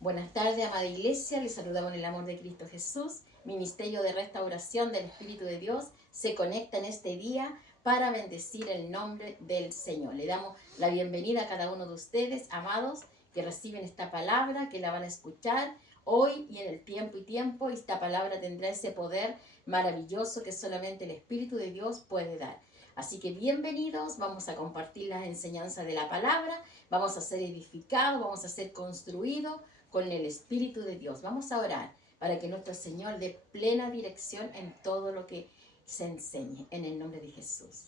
Buenas tardes, amada iglesia. Les saludamos en el amor de Cristo Jesús. Ministerio de Restauración del Espíritu de Dios se conecta en este día para bendecir el nombre del Señor. Le damos la bienvenida a cada uno de ustedes, amados, que reciben esta palabra, que la van a escuchar hoy y en el tiempo y tiempo. Y esta palabra tendrá ese poder maravilloso que solamente el Espíritu de Dios puede dar. Así que bienvenidos, vamos a compartir las enseñanzas de la palabra, vamos a ser edificados, vamos a ser construidos con el Espíritu de Dios. Vamos a orar para que nuestro Señor dé plena dirección en todo lo que se enseñe, en el nombre de Jesús.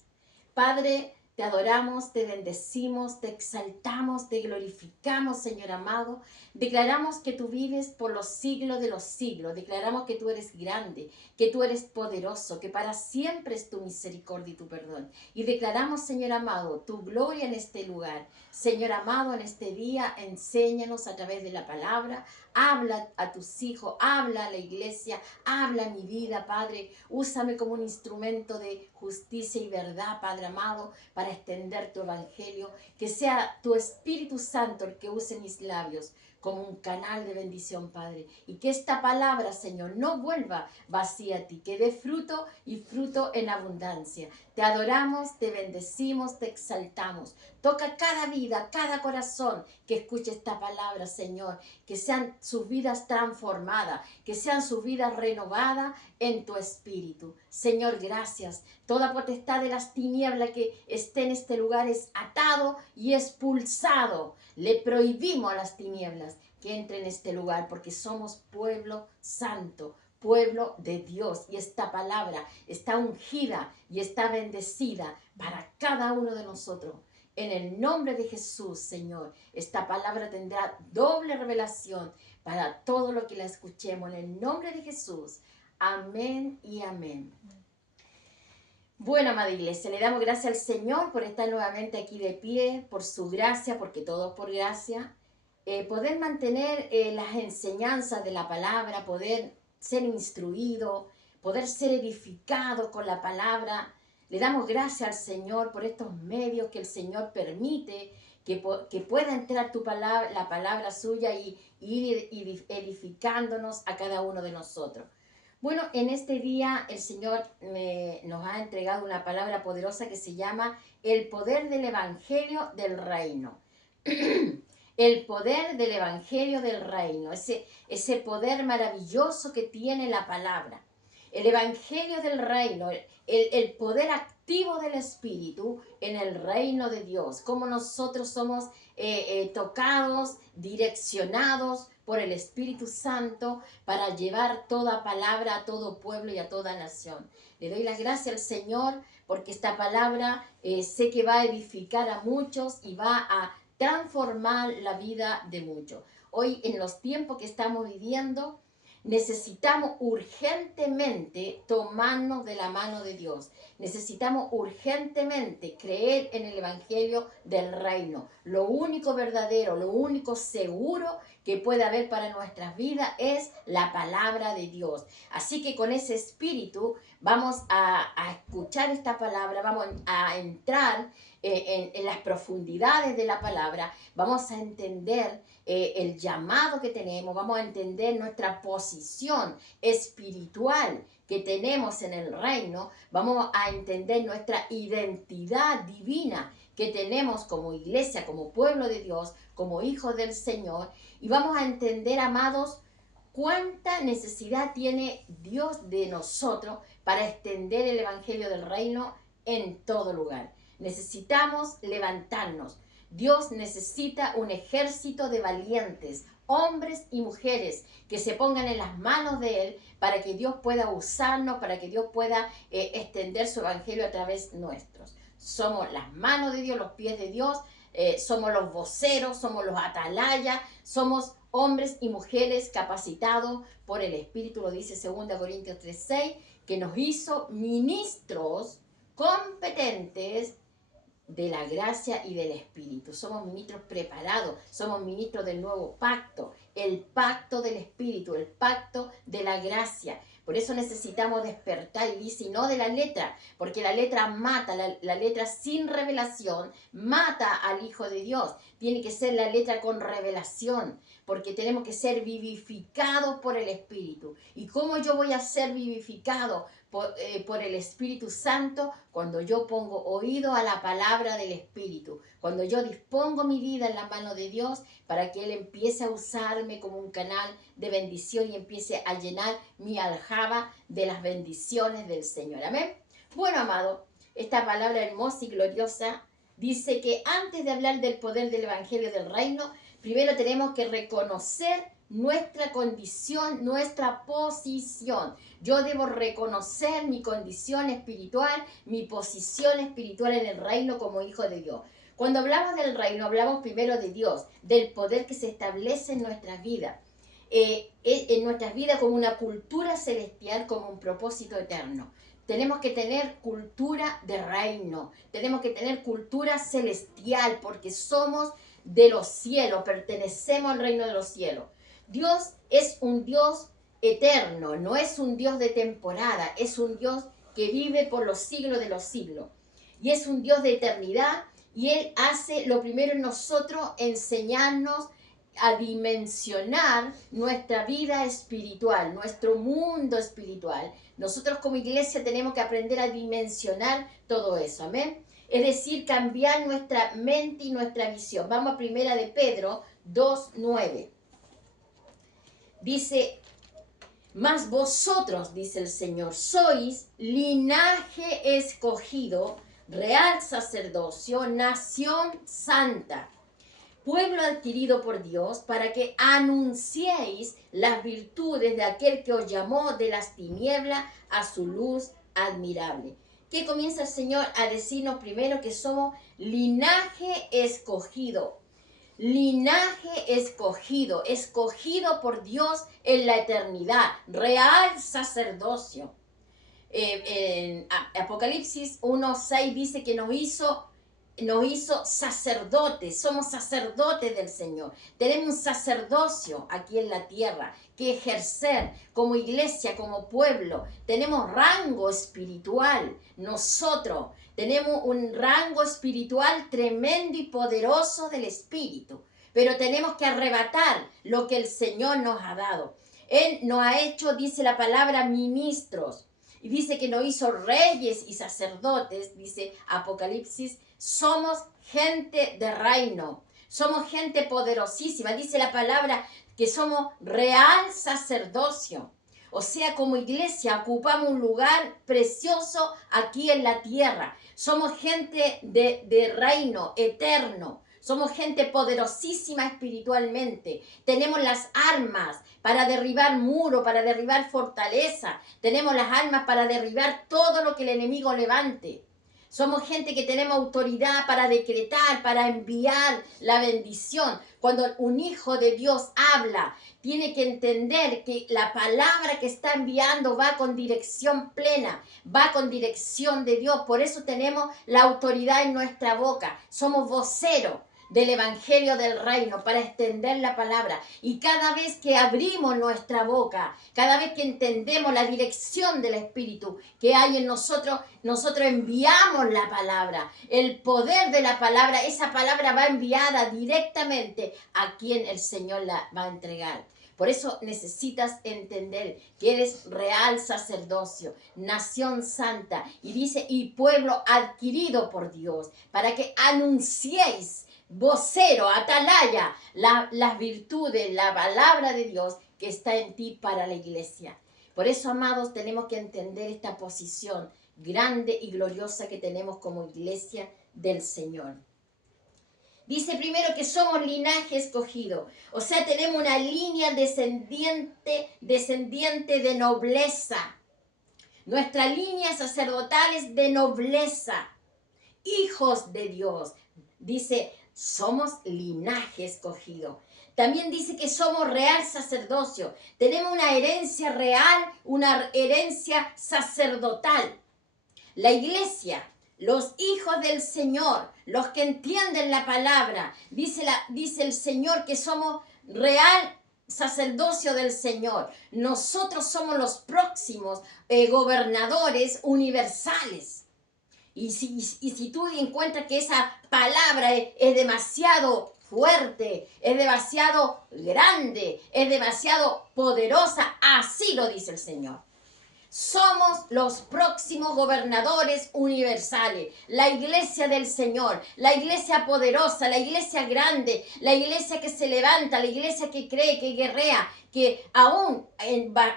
Padre, te adoramos, te bendecimos, te exaltamos, te glorificamos, Señor amado. Declaramos que tú vives por los siglos de los siglos. Declaramos que tú eres grande, que tú eres poderoso, que para siempre es tu misericordia y tu perdón. Y declaramos, Señor amado, tu gloria en este lugar. Señor amado, en este día, enséñanos a través de la palabra. Habla a tus hijos, habla a la iglesia, habla a mi vida, Padre. Úsame como un instrumento de justicia y verdad, Padre amado, para extender tu evangelio. Que sea tu Espíritu Santo el que use mis labios como un canal de bendición, Padre. Y que esta palabra, Señor, no vuelva vacía a ti, que dé fruto y fruto en abundancia. Te adoramos, te bendecimos, te exaltamos. Toca cada vida, cada corazón que escuche esta palabra, Señor. Que sean sus vidas transformadas, que sean sus vidas renovadas en tu espíritu. Señor, gracias. Toda potestad de las tinieblas que esté en este lugar es atado y expulsado. Le prohibimos a las tinieblas que entren en este lugar porque somos pueblo santo, pueblo de Dios, y esta palabra está ungida y está bendecida para cada uno de nosotros. En el nombre de Jesús, Señor, esta palabra tendrá doble revelación para todo lo que la escuchemos. En el nombre de Jesús. Amén y amén. Bueno, amada iglesia, le damos gracias al Señor por estar nuevamente aquí de pie, por su gracia, porque todo es por gracia. Poder mantener las enseñanzas de la palabra, poder ser instruido, poder ser edificado con la palabra. Le damos gracias al Señor por estos medios que el Señor permite que pueda entrar tu palabra, la palabra suya y ir edificándonos a cada uno de nosotros. Bueno, en este día el Señor nos ha entregado una palabra poderosa que se llama el poder del Evangelio del Reino. El poder del Evangelio del Reino, ese poder maravilloso que tiene la palabra. El Evangelio del Reino, el poder activo del Espíritu en el reino de Dios. Cómo nosotros somos tocados, direccionados por el Espíritu Santo para llevar toda palabra a todo pueblo y a toda nación. Le doy las gracias al Señor porque esta palabra sé que va a edificar a muchos y va a transformar la vida de muchos. Hoy, en los tiempos que estamos viviendo, necesitamos urgentemente tomarnos de la mano de Dios. Necesitamos urgentemente creer en el Evangelio del Reino. Lo único verdadero, lo único seguro que puede haber para nuestras vidas es la palabra de Dios. Así que con ese espíritu vamos a escuchar esta palabra, vamos a entrar en las profundidades de la palabra, vamos a entender el llamado que tenemos, vamos a entender nuestra posición espiritual que tenemos en el reino, vamos a entender nuestra identidad divina que tenemos como iglesia, como pueblo de Dios, como hijos del Señor, y vamos a entender, amados, cuánta necesidad tiene Dios de nosotros para extender el Evangelio del reino en todo lugar. Necesitamos levantarnos. Dios necesita un ejército de valientes, hombres y mujeres que se pongan en las manos de Él para que Dios pueda usarnos, para que Dios pueda extender su evangelio a través nuestros. Somos las manos de Dios, los pies de Dios, somos los voceros, somos los atalayas, somos hombres y mujeres capacitados por el Espíritu, lo dice 2 Corintios 3:6, que nos hizo ministros competentes de la gracia y del Espíritu. Somos ministros preparados, somos ministros del nuevo pacto, el pacto del Espíritu, el pacto de la gracia. Por eso necesitamos despertar, y dice, y no de la letra, porque la letra mata, la letra sin revelación mata al Hijo de Dios. Tiene que ser la letra con revelación, porque tenemos que ser vivificados por el Espíritu. ¿Y cómo yo voy a ser vivificado por el Espíritu Santo? Cuando yo pongo oído a la palabra del Espíritu, cuando yo dispongo mi vida en la mano de Dios para que Él empiece a usarme como un canal de bendición y empiece a llenar mi aljaba de las bendiciones del Señor. Amén. Bueno, amado, esta palabra hermosa y gloriosa dice que antes de hablar del poder del Evangelio del Reino, primero tenemos que reconocer nuestra condición, nuestra posición. Yo debo reconocer mi condición espiritual, mi posición espiritual en el reino como hijo de Dios. Cuando hablamos del reino, hablamos primero de Dios, del poder que se establece en nuestras vidas. En nuestras vidas como una cultura celestial, como un propósito eterno. Tenemos que tener cultura de reino, tenemos que tener cultura celestial, porque somos de los cielos, pertenecemos al reino de los cielos. Dios es un Dios eterno, no es un Dios de temporada, es un Dios que vive por los siglos de los siglos. Y es un Dios de eternidad, y Él hace lo primero en nosotros, enseñarnos a dimensionar nuestra vida espiritual, nuestro mundo espiritual. Nosotros como iglesia tenemos que aprender a dimensionar todo eso, amén. Es decir, cambiar nuestra mente y nuestra visión. Vamos a Primera de Pedro 2:9. Dice, mas vosotros, dice el Señor, sois linaje escogido, real sacerdocio, nación santa, pueblo adquirido por Dios, para que anunciéis las virtudes de aquel que os llamó de las tinieblas a su luz admirable. ¿Qué comienza el Señor a decirnos primero? Que somos linaje escogido. Linaje escogido, escogido por Dios en la eternidad, real sacerdocio. En Apocalipsis 1:6 dice que nos hizo sacerdotes, somos sacerdotes del Señor. Tenemos un sacerdocio aquí en la tierra que ejercer como iglesia, como pueblo. Tenemos rango espiritual. Nosotros tenemos un rango espiritual tremendo y poderoso del Espíritu. Pero tenemos que arrebatar lo que el Señor nos ha dado. Él nos ha hecho, dice la palabra, ministros. Y dice que nos hizo reyes y sacerdotes, dice Apocalipsis. Somos gente de reino, somos gente poderosísima. Dice la palabra que somos real sacerdocio. O sea, como iglesia ocupamos un lugar precioso aquí en la tierra. Somos gente de reino eterno. Somos gente poderosísima espiritualmente. Tenemos las armas para derribar muros, para derribar fortaleza. Tenemos las armas para derribar todo lo que el enemigo levante. Somos gente que tenemos autoridad para decretar, para enviar la bendición. Cuando un hijo de Dios habla, tiene que entender que la palabra que está enviando va con dirección plena, va con dirección de Dios. Por eso tenemos la autoridad en nuestra boca. Somos voceros del Evangelio del Reino para extender la palabra. Y cada vez que abrimos nuestra boca, cada vez que entendemos la dirección del Espíritu que hay en nosotros, nosotros enviamos la palabra. El poder de la palabra, esa palabra va enviada directamente a quien el Señor la va a entregar. Por eso necesitas entender que eres real sacerdocio, nación santa, y dice, y pueblo adquirido por Dios, para que anunciéis, vocero, atalaya, las virtudes, la palabra de Dios que está en ti para la iglesia. Por eso, amados, tenemos que entender esta posición grande y gloriosa que tenemos como iglesia del Señor. Dice primero que somos linaje escogido, o sea, tenemos una línea descendiente de nobleza. Nuestra línea sacerdotal es de nobleza, hijos de Dios. Dice, somos linaje escogido. También dice que somos real sacerdocio. Tenemos una herencia real, una herencia sacerdotal. La iglesia, los hijos del Señor, los que entienden la palabra, dice el Señor que somos real sacerdocio del Señor. Nosotros somos los próximos gobernadores universales. Y si tú encuentras que esa palabra es demasiado fuerte, es demasiado grande, es demasiado poderosa, así lo dice el Señor. Somos los próximos gobernadores universales, la iglesia del Señor, la iglesia poderosa, la iglesia grande, la iglesia que se levanta, la iglesia que cree, que guerrea, que aún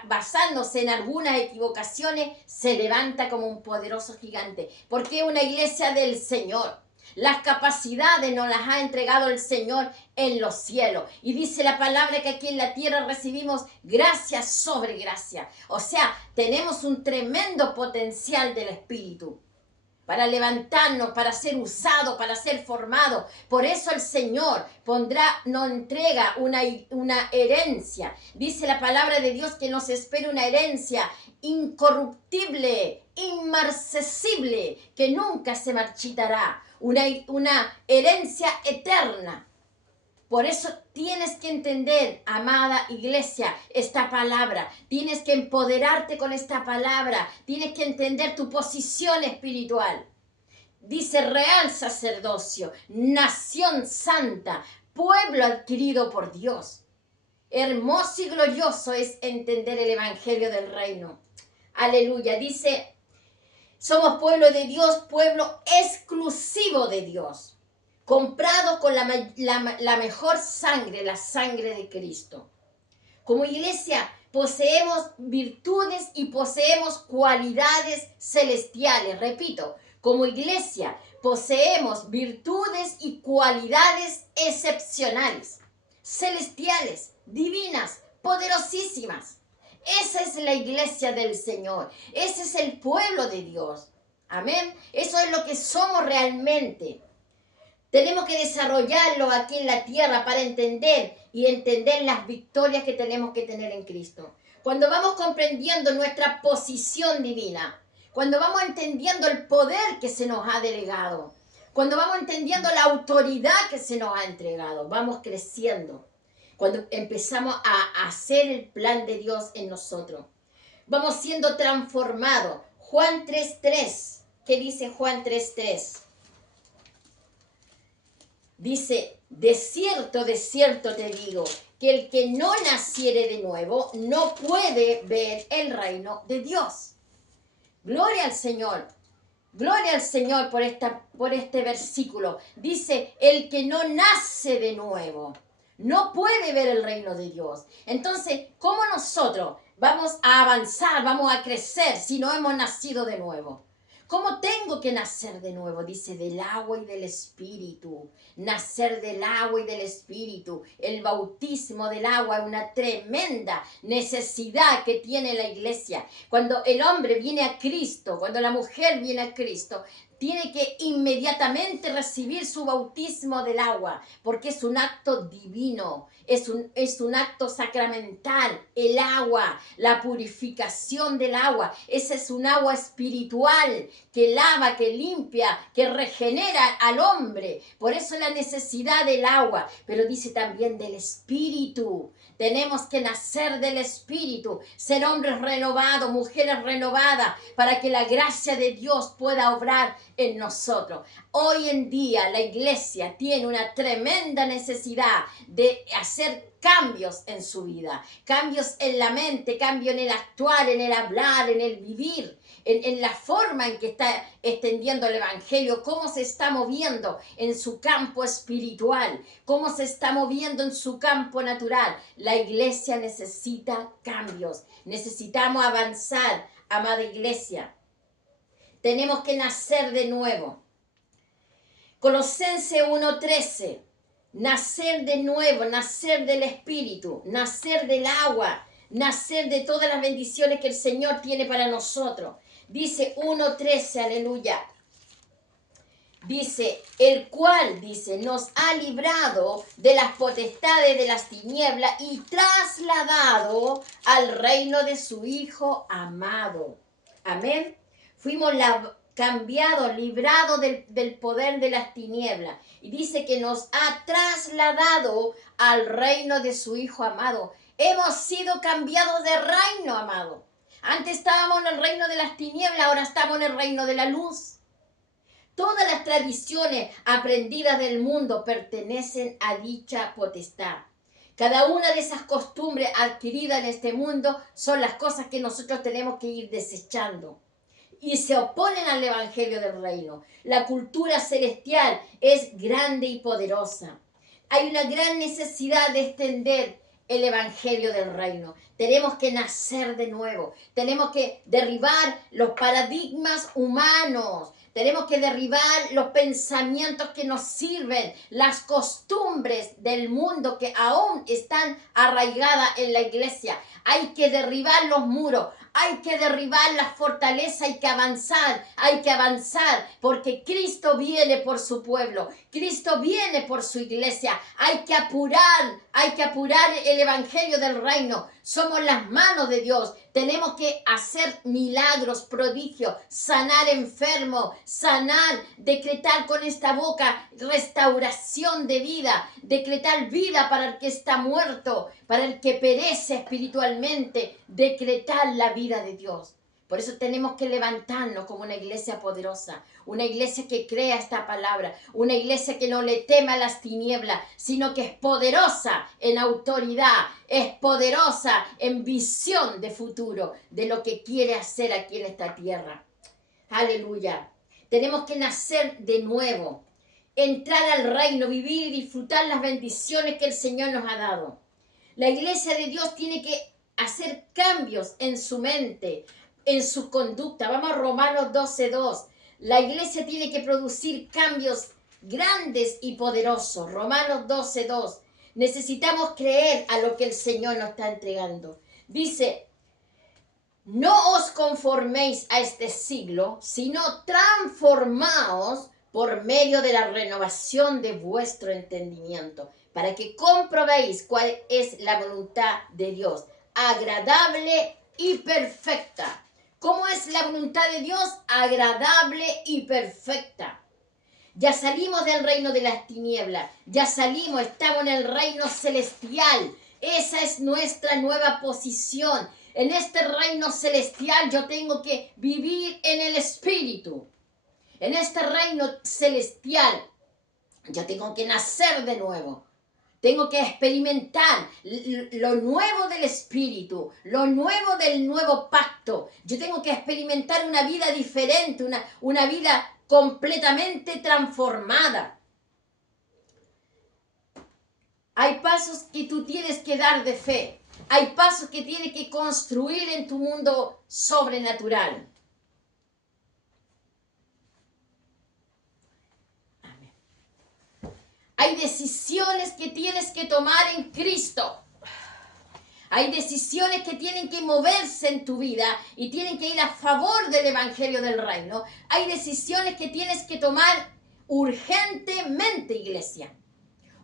basándose en algunas equivocaciones, se levanta como un poderoso gigante, porque es una iglesia del Señor. Las capacidades nos las ha entregado el Señor en los cielos. Y dice la palabra que aquí en la tierra recibimos gracia sobre gracia. O sea, tenemos un tremendo potencial del Espíritu para levantarnos, para ser usados, para ser formados. Por eso el Señor nos entrega una herencia. Dice la palabra de Dios que nos espera una herencia incorruptible, inmarcesible, que nunca se marchitará. Una herencia eterna. Por eso tienes que entender, amada iglesia, esta palabra. Tienes que empoderarte con esta palabra. Tienes que entender tu posición espiritual. Dice real sacerdocio, nación santa, pueblo adquirido por Dios. Hermoso y glorioso es entender el evangelio del reino. Aleluya. Dice, somos pueblo de Dios, pueblo exclusivo de Dios, comprado con la mejor sangre, la sangre de Cristo. Como iglesia poseemos virtudes y poseemos cualidades celestiales. Repito, como iglesia poseemos virtudes y cualidades excepcionales, celestiales, divinas, poderosísimas. Esa es la iglesia del Señor. Ese es el pueblo de Dios. Amén. Eso es lo que somos realmente. Tenemos que desarrollarlo aquí en la tierra para entender las victorias que tenemos que tener en Cristo. Cuando vamos comprendiendo nuestra posición divina, cuando vamos entendiendo el poder que se nos ha delegado, cuando vamos entendiendo la autoridad que se nos ha entregado, vamos creciendo. Cuando empezamos a hacer el plan de Dios en nosotros, vamos siendo transformados. Juan 3:3, ¿qué dice Juan 3:3? Dice, de cierto te digo, que el que no naciere de nuevo no puede ver el reino de Dios. Gloria al Señor por este versículo. Dice, el que no nace de nuevo no puede ver el reino de Dios. Entonces, ¿cómo nosotros vamos a avanzar, vamos a crecer si no hemos nacido de nuevo? ¿Cómo tengo que nacer de nuevo? Dice, del agua y del Espíritu. Nacer del agua y del Espíritu. El bautismo del agua es una tremenda necesidad que tiene la iglesia. Cuando el hombre viene a Cristo, cuando la mujer viene a Cristo, tiene que inmediatamente recibir su bautismo del agua, porque es un acto divino, es un acto sacramental. El agua, la purificación del agua, ese es un agua espiritual que lava, que limpia, que regenera al hombre. Por eso la necesidad del agua, pero dice también del Espíritu. Tenemos que nacer del Espíritu, ser hombres renovados, mujeres renovadas, para que la gracia de Dios pueda obrar en nosotros. Hoy en día la iglesia tiene una tremenda necesidad de hacer cambios en su vida, cambios en la mente, cambios en el actuar, en el hablar, en el vivir, en la forma en que está extendiendo el evangelio, cómo se está moviendo en su campo espiritual, cómo se está moviendo en su campo natural. La iglesia necesita cambios, necesitamos avanzar, amada iglesia. Tenemos que nacer de nuevo. Colosenses 1:13. Nacer de nuevo, nacer del Espíritu, nacer del agua, nacer de todas las bendiciones que el Señor tiene para nosotros. Dice 1:13, aleluya. Dice, el cual, dice, nos ha librado de las potestades de las tinieblas y trasladado al reino de su Hijo amado. Amén. Fuimos cambiados, librados del poder de las tinieblas. Y dice que nos ha trasladado al reino de su Hijo amado. Hemos sido cambiados de reino, amado. Antes estábamos en el reino de las tinieblas, ahora estamos en el reino de la luz. Todas las tradiciones aprendidas del mundo pertenecen a dicha potestad. Cada una de esas costumbres adquiridas en este mundo son las cosas que nosotros tenemos que ir desechando. Y se oponen al evangelio del reino. La cultura celestial es grande y poderosa. Hay una gran necesidad de extender el evangelio del reino. Tenemos que nacer de nuevo. Tenemos que derribar los paradigmas humanos. Tenemos que derribar los pensamientos que nos sirven, las costumbres del mundo que aún están arraigadas en la iglesia. Hay que derribar los muros, hay que derribar las fortalezas, hay que avanzar, porque Cristo viene por su pueblo, Cristo viene por su iglesia. Hay que apurar el evangelio del reino. Somos las manos de Dios. Tenemos que hacer milagros, prodigios, sanar enfermos, decretar con esta boca restauración de vida, decretar vida para el que está muerto, para el que perece espiritualmente, decretar la vida de Dios. Por eso tenemos que levantarnos como una iglesia poderosa, una iglesia que crea esta palabra, una iglesia que no le teme a las tinieblas, sino que es poderosa en autoridad, es poderosa en visión de futuro, de lo que quiere hacer aquí en esta tierra. Aleluya. Tenemos que nacer de nuevo, entrar al reino, vivir y disfrutar las bendiciones que el Señor nos ha dado. La iglesia de Dios tiene que hacer cambios en su mente, en su conducta. Vamos a Romanos 12:2. La iglesia tiene que producir cambios grandes y poderosos. Romanos 12:2. Necesitamos creer a lo que el Señor nos está entregando. Dice, no os conforméis a este siglo, sino transformaos por medio de la renovación de vuestro entendimiento, para que comprobéis cuál es la voluntad de Dios, agradable y perfecta. ¿Cómo es la voluntad de Dios? Agradable y perfecta. Ya salimos del reino de las tinieblas, estamos en el reino celestial. Esa es nuestra nueva posición. En este reino celestial yo tengo que vivir en el Espíritu. En este reino celestial yo tengo que nacer de nuevo. Tengo que experimentar lo nuevo del Espíritu, lo nuevo del nuevo pacto. Yo tengo que experimentar una vida diferente, una vida completamente transformada. Hay pasos que tú tienes que dar de fe. Hay pasos que tienes que construir en tu mundo sobrenatural. Hay decisiones que tienes que tomar en Cristo. Hay decisiones que tienen que moverse en tu vida y tienen que ir a favor del evangelio del reino. Hay decisiones que tienes que tomar urgentemente, iglesia.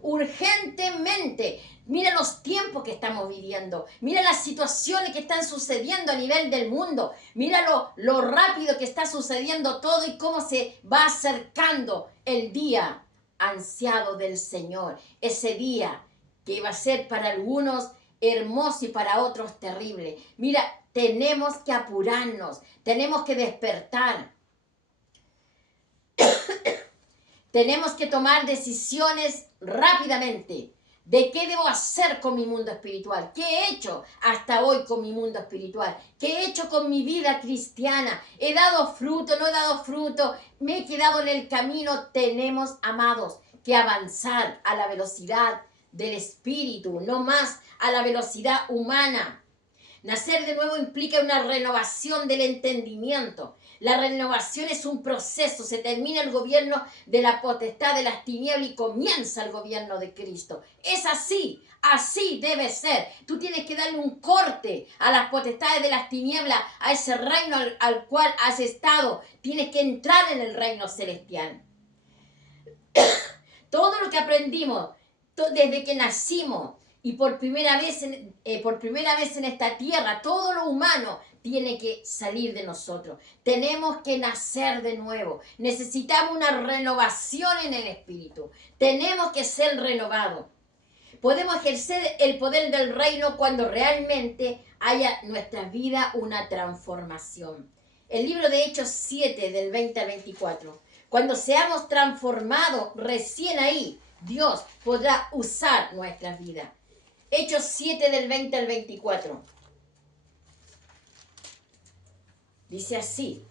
Urgentemente. Mira los tiempos que estamos viviendo. Mira las situaciones que están sucediendo a nivel del mundo. Mira lo rápido que está sucediendo todo y cómo se va acercando el día ansiado del Señor. Ese día que va a ser para algunos hermoso y para otros terrible. Mira, tenemos que apurarnos, tenemos que despertar. Tenemos que tomar decisiones rápidamente. ¿De qué debo hacer con mi mundo espiritual? ¿Qué he hecho hasta hoy con mi mundo espiritual? ¿Qué he hecho con mi vida cristiana? ¿He dado fruto? ¿No he dado fruto? ¿Me he quedado en el camino? Tenemos, amados, que avanzar a la velocidad del espíritu, no más a la velocidad humana. Nacer de nuevo implica una renovación del entendimiento. La renovación es un proceso. Se termina el gobierno de la potestad de las tinieblas y comienza el gobierno de Cristo. Es así, así debe ser. Tú tienes que darle un corte a las potestades de las tinieblas, a ese reino al cual has estado. Tienes que entrar en el reino celestial. Todo lo que aprendimos desde que nacimos y por primera vez en esta tierra, todo lo humano tiene que salir de nosotros. Tenemos que nacer de nuevo. Necesitamos una renovación en el espíritu. Tenemos que ser renovados. Podemos ejercer el poder del reino cuando realmente haya en nuestra vida una transformación. El libro de Hechos 7, del 20 al 24. Cuando seamos transformados, recién ahí Dios podrá usar nuestras vidas. Hechos 7, del 20 al 24. Dice así: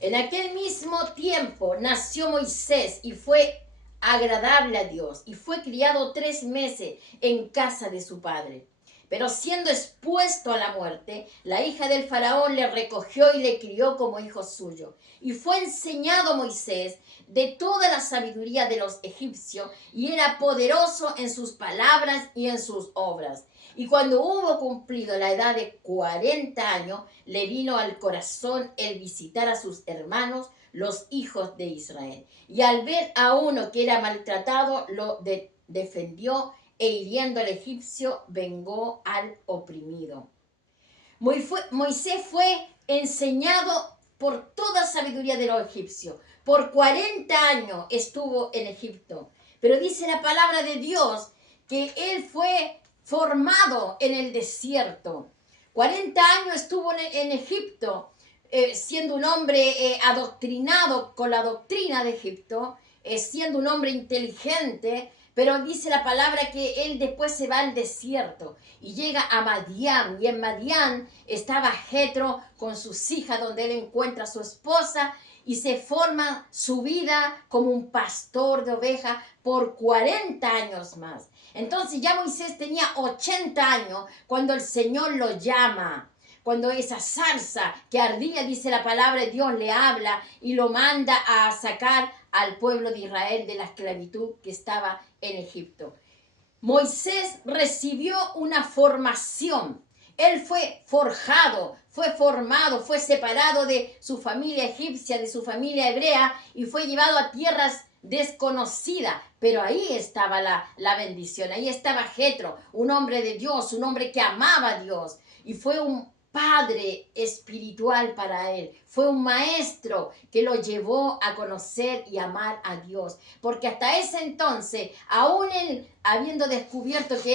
en aquel mismo tiempo nació Moisés y fue agradable a Dios, y fue criado 3 meses en casa de su padre. Pero siendo expuesto a la muerte, la hija del faraón le recogió y le crió como hijo suyo. Y fue enseñado Moisés de toda la sabiduría de los egipcios, y era poderoso en sus palabras y en sus obras. Y cuando hubo cumplido la edad de 40 años, le vino al corazón el visitar a sus hermanos, los hijos de Israel. Y al ver a uno que era maltratado, lo defendió, e hiriendo al egipcio, vengó al oprimido. Moisés fue enseñado por toda sabiduría de los egipcios. Por 40 años estuvo en Egipto. Pero dice la palabra de Dios que él fue formado en el desierto. 40 años estuvo en Egipto, siendo un hombre adoctrinado con la doctrina de Egipto, siendo un hombre inteligente. Pero dice la palabra que él después se va al desierto y llega a Madián. Y en Madián estaba Jetro con sus hijas, donde él encuentra a su esposa y se forma su vida como un pastor de ovejas por 40 años más. Entonces ya Moisés tenía 80 años cuando el Señor lo llama. Cuando esa zarza que ardía, dice la palabra de Dios, le habla y lo manda a sacar al pueblo de Israel de la esclavitud que estaba en Egipto. Moisés recibió una formación. Él fue forjado, fue formado, fue separado de su familia egipcia, de su familia hebrea, y fue llevado a tierras desconocidas. Pero ahí estaba la bendición, ahí estaba Jetro, un hombre de Dios, un hombre que amaba a Dios, y fue un padre espiritual para él. Fue un maestro que lo llevó a conocer y amar a Dios. Porque hasta ese entonces, aún él habiendo descubierto que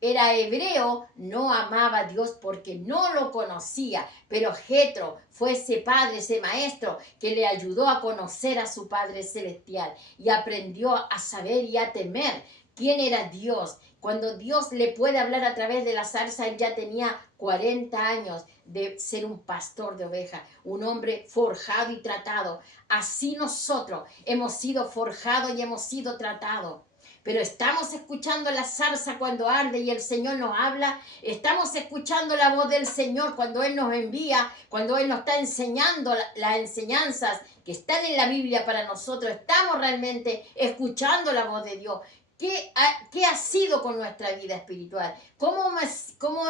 era hebreo, no amaba a Dios porque no lo conocía. Pero Jetro fue ese padre, ese maestro que le ayudó a conocer a su Padre Celestial y aprendió a saber y a temer quién era Dios. Cuando Dios le puede hablar a través de la zarza, él ya tenía 40 años de ser un pastor de ovejas, un hombre forjado y tratado. Así nosotros hemos sido forjados y hemos sido tratados. Pero estamos escuchando la zarza cuando arde y el Señor nos habla. Estamos escuchando la voz del Señor cuando Él nos envía, cuando Él nos está enseñando las enseñanzas que están en la Biblia para nosotros. Estamos realmente escuchando la voz de Dios. ¿Qué ha sido con nuestra vida espiritual? ¿Cómo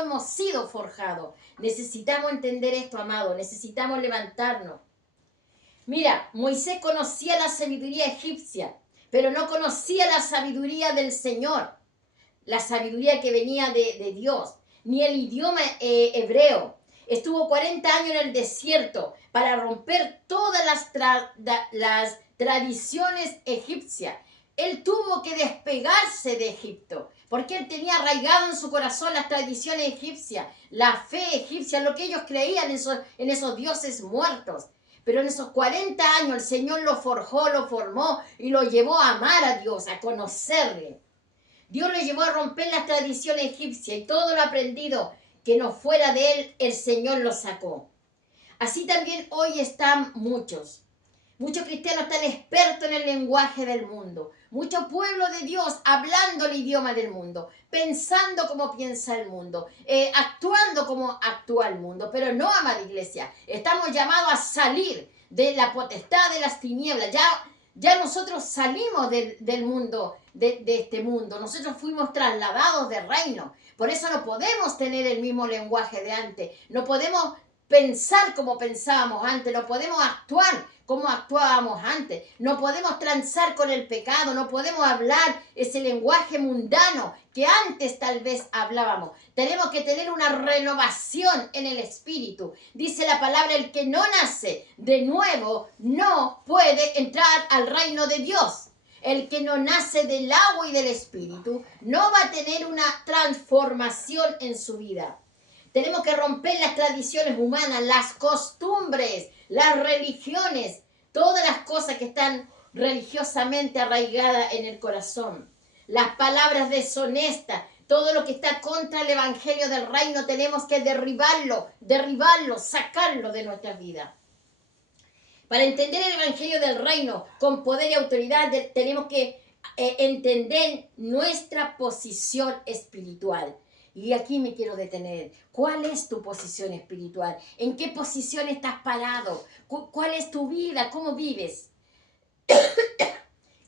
hemos sido forjados? Necesitamos entender esto, amado. Necesitamos levantarnos. Mira, Moisés conocía la sabiduría egipcia, pero no conocía la sabiduría del Señor, la sabiduría que venía de Dios, ni el idioma hebreo. Estuvo 40 años en el desierto para romper todas las tradiciones egipcias. Él tuvo que despegarse de Egipto, porque él tenía arraigado en su corazón las tradiciones egipcias, la fe egipcia, lo que ellos creían en esos dioses muertos. Pero en esos 40 años el Señor lo forjó, lo formó y lo llevó a amar a Dios, a conocerle. Dios lo llevó a romper las tradiciones egipcias y todo lo aprendido que no fuera de él, el Señor lo sacó. Así también hoy están muchos cristianos están expertos en el lenguaje del mundo. Mucho pueblo de Dios hablando el idioma del mundo, pensando como piensa el mundo, actuando como actúa el mundo. Pero no, amada iglesia, estamos llamados a salir de la potestad de las tinieblas. Ya nosotros salimos del mundo, de este mundo. Nosotros fuimos trasladados de reino. Por eso no podemos tener el mismo lenguaje de antes. No podemos pensar como pensábamos antes. No podemos actuar como actuábamos antes. No podemos transar con el pecado. No podemos hablar ese lenguaje mundano que antes tal vez hablábamos. Tenemos que tener una renovación en el espíritu. Dice la palabra, el que no nace de nuevo no puede entrar al reino de Dios. el que no nace del agua y del espíritu, no va a tener una transformación en su vida. Tenemos que romper las tradiciones humanas, las costumbres, las religiones, todas las cosas que están religiosamente arraigadas en el corazón. Las palabras deshonestas, todo lo que está contra el evangelio del reino, tenemos que derribarlo, sacarlo de nuestras vidas. Para entender el evangelio del reino con poder y autoridad, tenemos que entender nuestra posición espiritual. Y aquí me quiero detener. ¿Cuál es tu posición espiritual? ¿En qué posición estás parado? ¿Cuál es tu vida? ¿Cómo vives?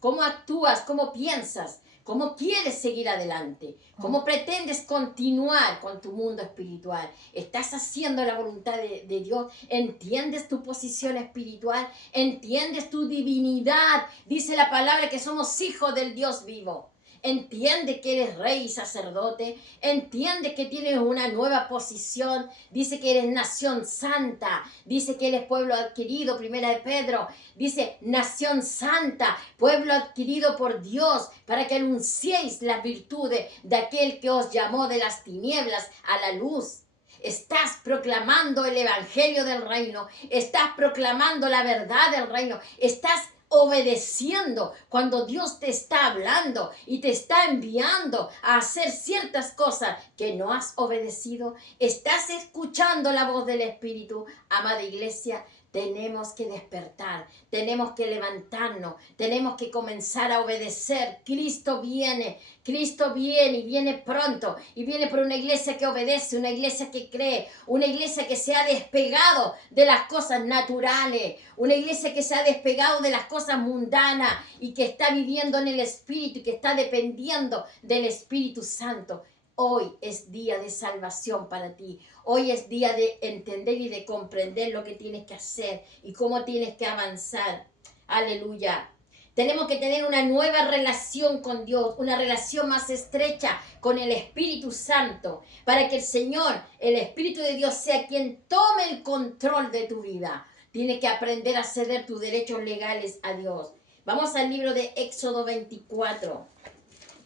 ¿Cómo actúas? ¿Cómo piensas? ¿Cómo quieres seguir adelante? ¿Cómo pretendes continuar con tu mundo espiritual? ¿Estás haciendo la voluntad de Dios? ¿Entiendes tu posición espiritual? ¿Entiendes tu divinidad? Dice la palabra que somos hijos del Dios vivo. Entiende que eres rey y sacerdote. Entiende que tienes una nueva posición. Dice que eres nación santa. Dice que eres pueblo adquirido. Primera de Pedro. Dice nación santa. Pueblo adquirido por Dios. Para que anunciéis las virtudes de aquel que os llamó de las tinieblas a la luz. Estás proclamando el evangelio del reino. Estás proclamando la verdad del reino. Estás obedeciendo cuando Dios te está hablando y te está enviando a hacer ciertas cosas que no has obedecido. Estás escuchando la voz del Espíritu. Amada iglesia, tenemos que despertar, tenemos que levantarnos, tenemos que comenzar a obedecer. Cristo viene y viene pronto, y viene por una iglesia que obedece, una iglesia que cree, una iglesia que se ha despegado de las cosas naturales, una iglesia que se ha despegado de las cosas mundanas y que está viviendo en el Espíritu y que está dependiendo del Espíritu Santo. Hoy es día de salvación para ti. Hoy es día de entender y de comprender lo que tienes que hacer y cómo tienes que avanzar. Aleluya. Tenemos que tener una nueva relación con Dios, una relación más estrecha con el Espíritu Santo, para que el Señor, el Espíritu de Dios, sea quien tome el control de tu vida. Tienes que aprender a ceder tus derechos legales a Dios. Vamos al libro de Éxodo 24.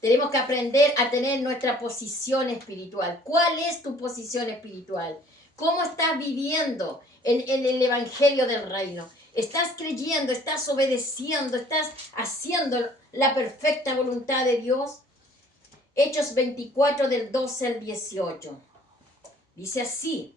Tenemos que aprender a tener nuestra posición espiritual. ¿Cuál es tu posición espiritual? ¿Cómo estás viviendo en el evangelio del reino? ¿Estás creyendo, estás obedeciendo, estás haciendo la perfecta voluntad de Dios? Hechos 24 del 12 al 18. Dice así.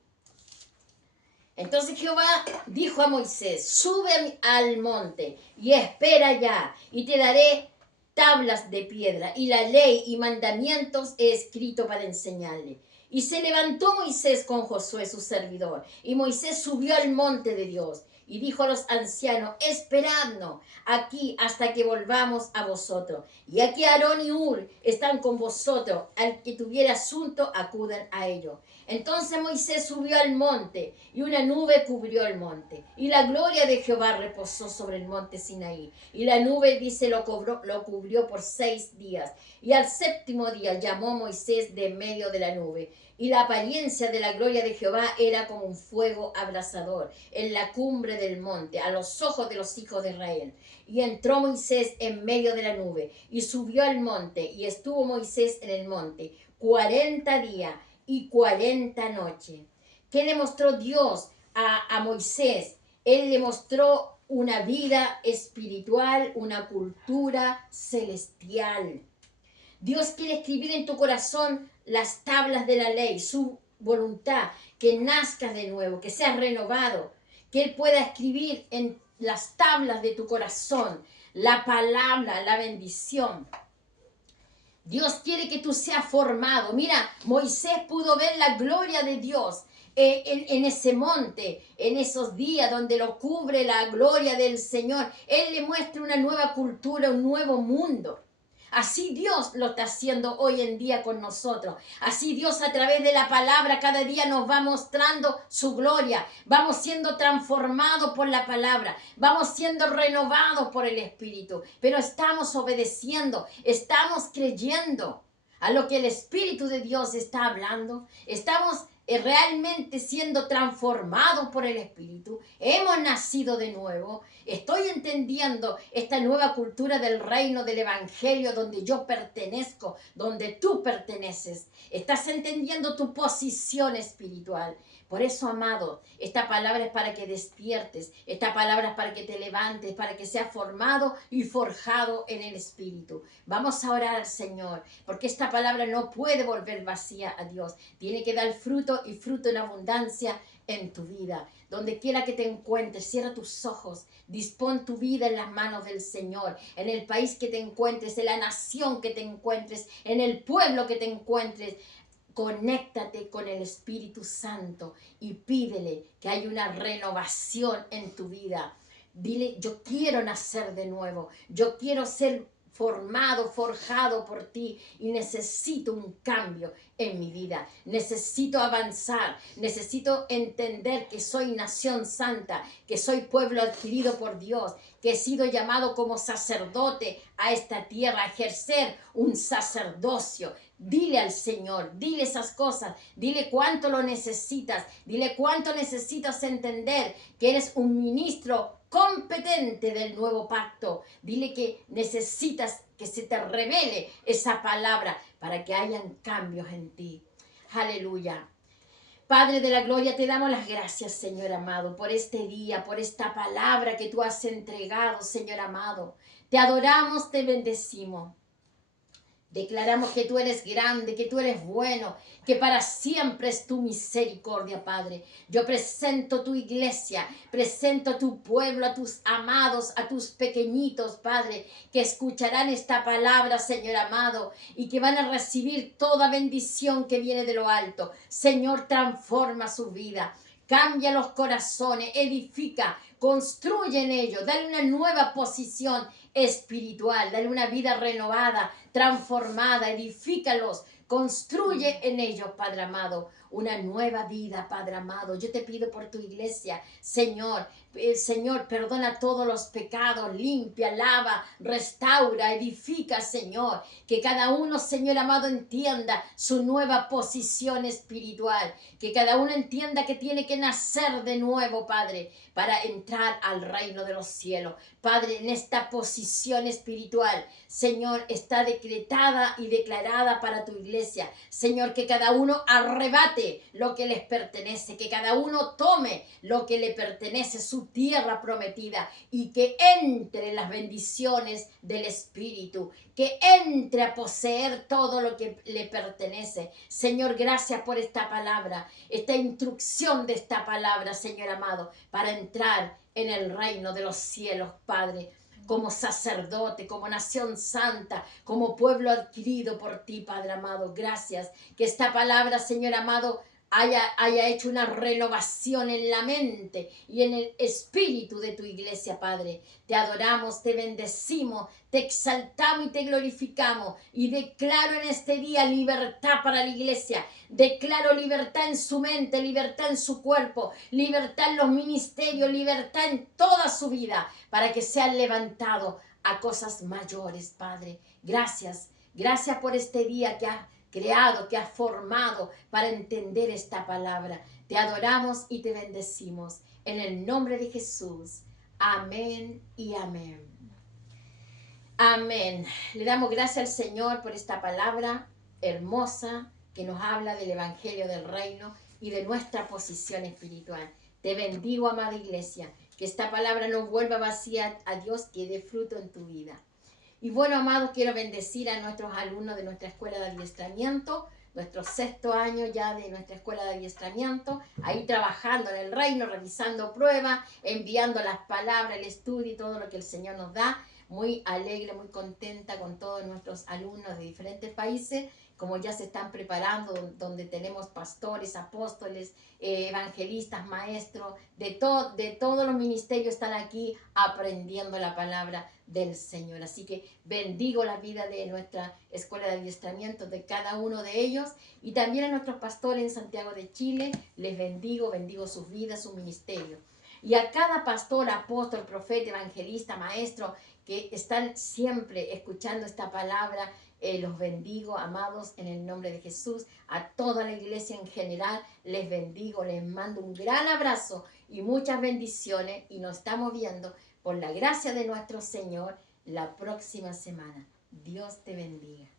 Entonces Jehová dijo a Moisés, sube al monte y espera allá, y te daré tablas de piedra, y la ley y mandamientos he escrito para enseñarle. Y se levantó Moisés con Josué su servidor, y Moisés subió al monte de Dios, y dijo a los ancianos, esperadnos aquí hasta que volvamos a vosotros. Y aquí Aarón y Hur están con vosotros, al que tuviera asunto acudan a ellos. Entonces Moisés subió al monte, y una nube cubrió el monte, y la gloria de Jehová reposó sobre el monte Sinaí. Y la nube, dice, lo cubrió por 6 días. Y al 7º día llamó Moisés de medio de la nube, y la apariencia de la gloria de Jehová era como un fuego abrasador en la cumbre del monte, a los ojos de los hijos de Israel. Y entró Moisés en medio de la nube, y subió al monte, y estuvo Moisés en el monte 40 días y 40 noches. ¿Qué le mostró Dios a Moisés? Él le mostró una vida espiritual, una cultura celestial. Dios quiere escribir en tu corazón las tablas de la ley, su voluntad, que nazcas de nuevo, que seas renovado, que Él pueda escribir en las tablas de tu corazón la palabra, la bendición. Dios quiere que tú seas formado. Mira, Moisés pudo ver la gloria de Dios en ese monte, en esos días donde lo cubre la gloria del Señor. Él le muestra una nueva cultura, un nuevo mundo. Así Dios lo está haciendo hoy en día con nosotros. Así Dios a través de la palabra cada día nos va mostrando su gloria. Vamos siendo transformados por la palabra. Vamos siendo renovados por el Espíritu. Pero estamos obedeciendo, estamos creyendo a lo que el Espíritu de Dios está hablando. Estamos realmente siendo transformados por el Espíritu, hemos nacido de nuevo, estoy entendiendo esta nueva cultura del reino del Evangelio donde yo pertenezco, donde tú perteneces, estás entendiendo tu posición espiritual. Por eso, amado, esta palabra es para que despiertes, esta palabra es para que te levantes, para que seas formado y forjado en el Espíritu. Vamos a orar al Señor, porque esta palabra no puede volver vacía a Dios. Tiene que dar fruto y fruto en abundancia en tu vida. Donde quiera que te encuentres, cierra tus ojos, dispón tu vida en las manos del Señor, en el país que te encuentres, en la nación que te encuentres, en el pueblo que te encuentres. Conéctate con el Espíritu Santo y pídele que haya una renovación en tu vida. Dile, yo quiero nacer de nuevo, yo quiero ser formado, forjado por ti y necesito un cambio en mi vida. Necesito avanzar, necesito entender que soy nación santa, que soy pueblo adquirido por Dios, que he sido llamado como sacerdote a esta tierra, a ejercer un sacerdocio. Dile al Señor, dile esas cosas, dile cuánto lo necesitas, dile cuánto necesitas entender que eres un ministro competente del nuevo pacto. Dile que necesitas que se te revele esa palabra para que hayan cambios en ti. Aleluya. Padre de la gloria, te damos las gracias, Señor amado, por este día, por esta palabra que tú has entregado, Señor amado. Te adoramos, te bendecimos. Declaramos que tú eres grande, que tú eres bueno, que para siempre es tu misericordia, Padre. Yo presento tu iglesia, presento tu pueblo, a tus amados, a tus pequeñitos, Padre, que escucharán esta palabra, Señor amado, y que van a recibir toda bendición que viene de lo alto. Señor, transforma su vida. Cambia los corazones, edifica, construye en ellos, dale una nueva posición espiritual, dale una vida renovada, transformada, edifícalos, construye en ellos, Padre amado, una nueva vida, Padre amado. Yo te pido por tu iglesia, Señor, Señor, perdona todos los pecados, limpia, lava, restaura, edifica, Señor, que cada uno, Señor amado, entienda su nueva posición espiritual, que cada uno entienda que tiene que nacer de nuevo, Padre, para entrar al reino de los cielos. Padre, en esta posición espiritual, Señor, está decretada y declarada para tu iglesia. Señor, que cada uno arrebate lo que les pertenece, que cada uno tome lo que le pertenece, su tierra prometida, y que entre las bendiciones del Espíritu, que entre a poseer todo lo que le pertenece. Señor, gracias por esta palabra, esta instrucción de esta palabra, Señor amado, para entrar en el reino de los cielos, Padre, como sacerdote, como nación santa, como pueblo adquirido por ti, Padre amado. Gracias que esta palabra, Señor amado, haya hecho una renovación en la mente y en el espíritu de tu iglesia, Padre. Te adoramos, te bendecimos, te exaltamos y te glorificamos. Y declaro en este día libertad para la iglesia. Declaro libertad en su mente, libertad en su cuerpo, libertad en los ministerios, libertad en toda su vida, para que sean levantados a cosas mayores, Padre. Gracias, gracias por este día que has creado, que has formado para entender esta palabra. Te adoramos y te bendecimos. En el nombre de Jesús. Amén y amén. Amén. Le damos gracias al Señor por esta palabra hermosa que nos habla del Evangelio del Reino y de nuestra posición espiritual. Te bendigo, amada iglesia, que esta palabra no vuelva vacía a Dios, que dé fruto en tu vida. Y bueno, amados, quiero bendecir a nuestros alumnos de nuestra escuela de adiestramiento, nuestro 6º año ya de nuestra escuela de adiestramiento, ahí trabajando en el reino, revisando pruebas, enviando las palabras, el estudio y todo lo que el Señor nos da. Muy alegre, muy contenta con todos nuestros alumnos de diferentes países, como ya se están preparando, donde tenemos pastores, apóstoles, evangelistas, maestros, de todos los ministerios están aquí aprendiendo la palabra del Señor. Así que bendigo la vida de nuestra escuela de adiestramiento, de cada uno de ellos, y también a nuestros pastores en Santiago de Chile. Les bendigo sus vidas, su ministerio. Y a cada pastor, apóstol, profeta, evangelista, maestro, que están siempre escuchando esta palabra, los bendigo, amados, en el nombre de Jesús. A toda la iglesia en general les bendigo, les mando un gran abrazo y muchas bendiciones. Y nos estamos viendo por la gracia de nuestro Señor la próxima semana. Dios te bendiga.